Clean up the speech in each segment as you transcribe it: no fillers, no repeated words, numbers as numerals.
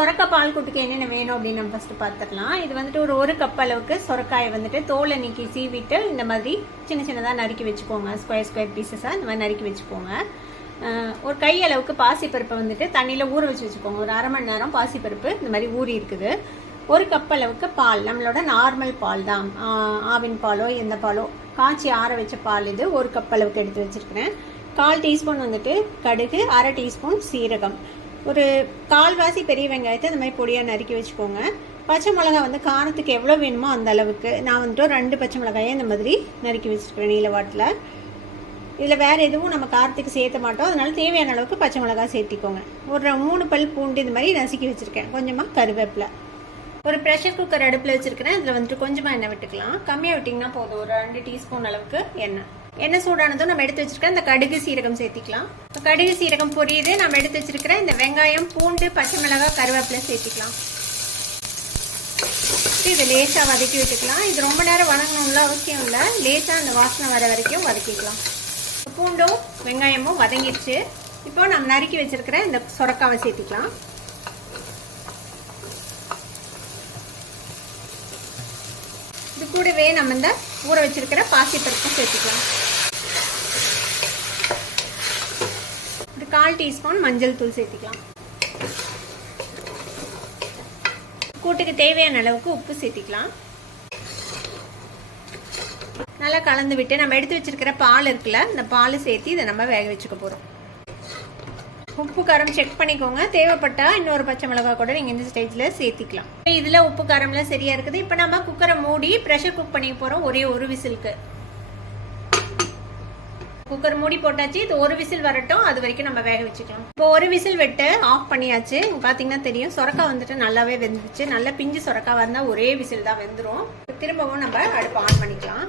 சொரக்காய் பால் கூட்டுக்கு என்னென்ன வேணும் அப்படின்னு நம்ம ஃபர்ஸ்ட் பார்த்துக்கலாம். இது வந்துட்டு ஒரு கப் அளவுக்கு சொரக்காயை வந்துட்டு தோலை நீக்கி சீவிட்டு இந்த மாதிரி சின்ன சின்னதாக நறுக்கி வச்சுக்கோங்க. ஸ்கொயர் பீசஸாக இந்த மாதிரி நறுக்கி வச்சுக்கோங்க. ஒரு கை அளவுக்கு பாசிப்பருப்பை வந்துட்டு தண்ணியில் ஊற வச்சுக்கோங்க. ஒரு அரை மணி நேரம் பாசிப்பருப்பு இந்த மாதிரி ஊறி இருக்குது. ஒரு கப் அளவுக்கு பால், நம்மளோட நார்மல் பால் தான், ஆவின் பாலோ எந்த பாலோ, காய்ச்சி ஆற வச்ச பால். இது ஒரு கப் அளவுக்கு எடுத்து வச்சுருக்கிறேன். 1/4 டீஸ்பூன் வந்துட்டு கடுகு, அரை டீஸ்பூன் சீரகம், ஒரு கால்வாசி பெரிய வெங்காயத்தை இந்த மாதிரி பொடியாக நறுக்கி வச்சுக்கோங்க. பச்சை மிளகாய் வந்து காரத்துக்கு எவ்வளோ வேணுமோ அந்த அளவுக்கு நான் வந்துட்டு 2 பச்சை மிளகாயை இந்த மாதிரி நறுக்கி வச்சுருக்கிறேன் நீல வாட்டில். இதில் வேறு எதுவும் நம்ம காரத்துக்கு சேர்த்த மாட்டோம், அதனால தேவையான அளவுக்கு பச்சை மிளகாய் சேர்த்திக்கோங்க. ஒரு 3 பல் பூண்டு இந்த மாதிரி நசுக்கி வச்சுருக்கேன். கொஞ்சமாக கருவேப்பிலை. ஒரு ப்ரெஷர் குக்கர் அடுப்பில் வச்சுருக்கிறேன். அதில் வந்துட்டு கொஞ்சமாக எண்ணெய் விட்டுக்கலாம். கம்மியாக விட்டிங்கன்னா போதும். ஒரு 2 டீஸ்பூன் அளவுக்கு எண்ணெய் சூடானதும் நம்ம எடுத்து வச்சிருக்க இந்த கடுகு சீரகம் சேர்த்திக்கலாம். கடுகு சீரகம் பொரியுது. நம்ம எடுத்து வச்சிருக்கிற இந்த வெங்காயம், பூண்டு, பச்சை மிளகாய், கருவேப்பிலை சேர்த்திக்கலாம். இது லேசாக வதக்கி விட்டுக்கலாம். இது ரொம்ப நேரம் வதங்கணும்ல அவசியம் இல்லை. லேசாக அந்த வாசனை வர வரைக்கும் வதக்கிக்கலாம். பூண்டும் வெங்காயமும் வதங்கிடுச்சு. இப்போ நம்ம நறுக்கி வச்சிருக்கிற இந்த சொரக்காவை சேர்த்திக்கலாம். இது கூடவே நம்ம இந்த ஊற வச்சிருக்கிற பாசிப்பருப்பும் சேர்த்துக்கலாம். ஒரு 1/4 டீஸ்பூன் மஞ்சள் தூள் சேர்த்துக்கலாம். கூட்டுக்கு தேவையான அளவுக்கு உப்பு சேர்த்துக்கலாம். நல்லா கலந்து விட்டு நம்ம எடுத்து வச்சிருக்கிற பால் இருக்குல்ல, இந்த பால் சேர்த்து இதை நம்ம வேக வச்சுக்க போறோம். உப்பு காரம் செக் பண்ணிக்கோங்க. தேவைப்பட்டா இன்னொரு பச்சை மிளகாய் கூட நீங்கள் இந்த ஸ்டேஜில் சேர்த்திக்கலாம். இதில் உப்பு காரம்லாம் சரியா இருக்குது. இப்போ நம்ம குக்கரை மூடி ப்ரெஷர் குக் பண்ணி போகிறோம். ஒரே ஒரு விசிலுக்கு. குக்கர் மூடி போட்டாச்சு. இது ஒரு விசில் வரட்டும், அது வரைக்கும் நம்ம வேக வச்சுக்கலாம். இப்போ ஒரு விசில் விட்டு ஆஃப் பண்ணியாச்சு. பார்த்தீங்கன்னா தெரியும், சொரக்காய் வந்துட்டு நல்லாவே வெந்துருச்சு. நல்லா பிஞ்சு சொரக்காய் இருந்தால் ஒரே விசில் தான் வெந்துடும். திரும்பவும் நம்ம அடுப்பு ஆன் பண்ணிக்கலாம்.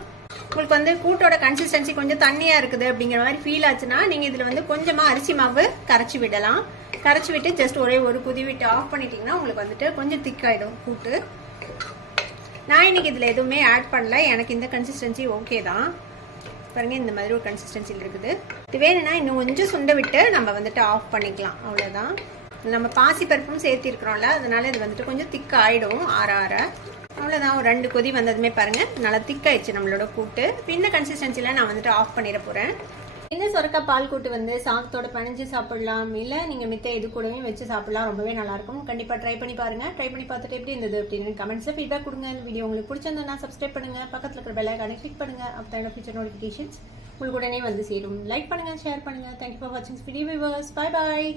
உங்களுக்கு வந்து கூட்டோட கன்சிஸ்டன்சி கொஞ்சம் தண்ணியாக இருக்குது அப்படிங்கிற மாதிரி ஃபீல் ஆச்சுன்னா நீங்கள் இதில் வந்து கொஞ்சமாக அரிசி மாவு கரைச்சி விடலாம். கரைச்சி விட்டு ஜஸ்ட் ஒரு குதி விட்டு ஆஃப் பண்ணிட்டீங்கன்னா உங்களுக்கு வந்துட்டு கொஞ்சம் திக்காயிடும் கூட்டு. நான் இன்னைக்கு இதில் எதுவுமே ஆட் பண்ணல. எனக்கு இந்த கன்சிஸ்டன்சி ஓகே தான். பாருங்க, இந்த மாதிரி ஒரு கன்சிஸ்டன்சியில் இருக்குது. இது வேணும்னா இன்னும் கொஞ்சம் சுண்ட விட்டு நம்ம வந்துட்டு ஆஃப் பண்ணிக்கலாம். அவ்வளோதான். நம்ம பாசி பருப்பும் சேர்த்திருக்கிறோம்ல, அதனால இது வந்துட்டு கொஞ்சம் திக்க ஆகிடும் ஆற. அவ்வளோதான். ஒரு 2 கொதி வந்ததுமே பாருங்க நல்லா திக்காயிடுச்சு நம்மளோட கூட்டு. இந்த கன்சிஸ்டன்சியில் நான் வந்துட்டு ஆஃப் பண்ணிட போகிறேன். இந்த சொரக்காய் பால் கூட்டு வந்து சாதத்தோட பிணைஞ்சு சாப்பிடலாம், இல்லை நீங்கள் மித்த இது கூடவே வச்சு சாப்பிடலாம். ரொம்பவே நல்லாயிருக்கும். கண்டிப்பாக ட்ரை பண்ணி பாருங்கள். ட்ரை பண்ணி பார்த்துட்டு எப்படி இருந்தது அப்படின்னு கமெண்ட்ஸில் ஃபீட்பேக் கொடுங்க. இந்த வீடியோ உங்களுக்கு பிடிச்சிருந்தா சப்ஸ்கிரைப் பண்ணுங்கள். பக்கத்தில் இருக்கிற பெல் ஐகானை கிளிக் பண்ணுங்கள். அப்போ தான் ஃபியூச்சர் நோட்டிஃபிகேஷன்ஸ் உங்களுக்கு உடனே வந்து சேரும். லைக் பண்ணுங்கள், ஷேர் பண்ணுங்கள். தேங்க்யூ ஃபார் வாட்சிங் வீடியோ வியூவர்ஸ். Bye bye.